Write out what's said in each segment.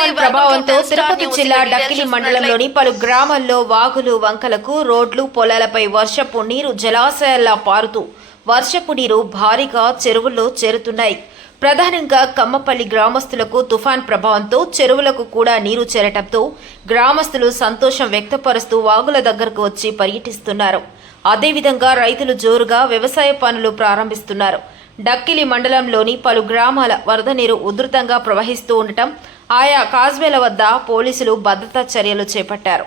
తుఫాన్ ప్రభావంతో తిరుపతి జిల్లా డక్కిలి మండలంలోని పలు గ్రామాల్లో వాగులు వంకలకు రోడ్లు పొలాలపై వర్షపు నీరు జలాశయాల్లా పారుతూ వర్షపు నీరు భారీగా చెరువుల్లో చేరుతున్నాయి. ప్రధానంగా కమ్మపల్లి గ్రామస్తులకు తుఫాన్ ప్రభావంతో చెరువులకు కూడా నీరు చేరటంతో గ్రామస్తులు సంతోషం వ్యక్తపరుస్తూ వాగుల దగ్గరకు వచ్చి పర్యటిస్తున్నారు. అదేవిధంగా రైతులు జోరుగా వ్యవసాయ పనులు ప్రారంభిస్తున్నారు. డక్కిలి మండలంలోని పలు గ్రామాల వరద నీరు ఉధృతంగా ప్రవహిస్తూ ఉండటం ఆయా కాజ్వేల వద్ద పోలీసులు భద్రతా చర్యలు చేపట్టారు.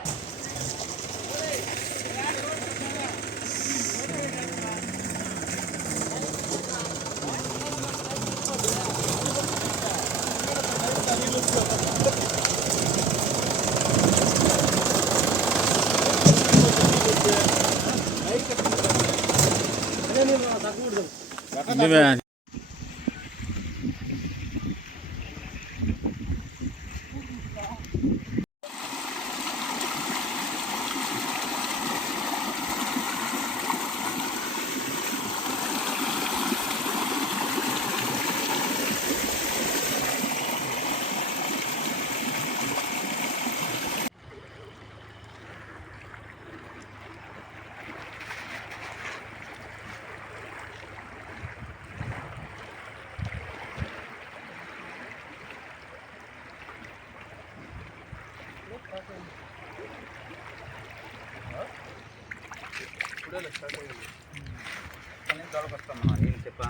చెప్పా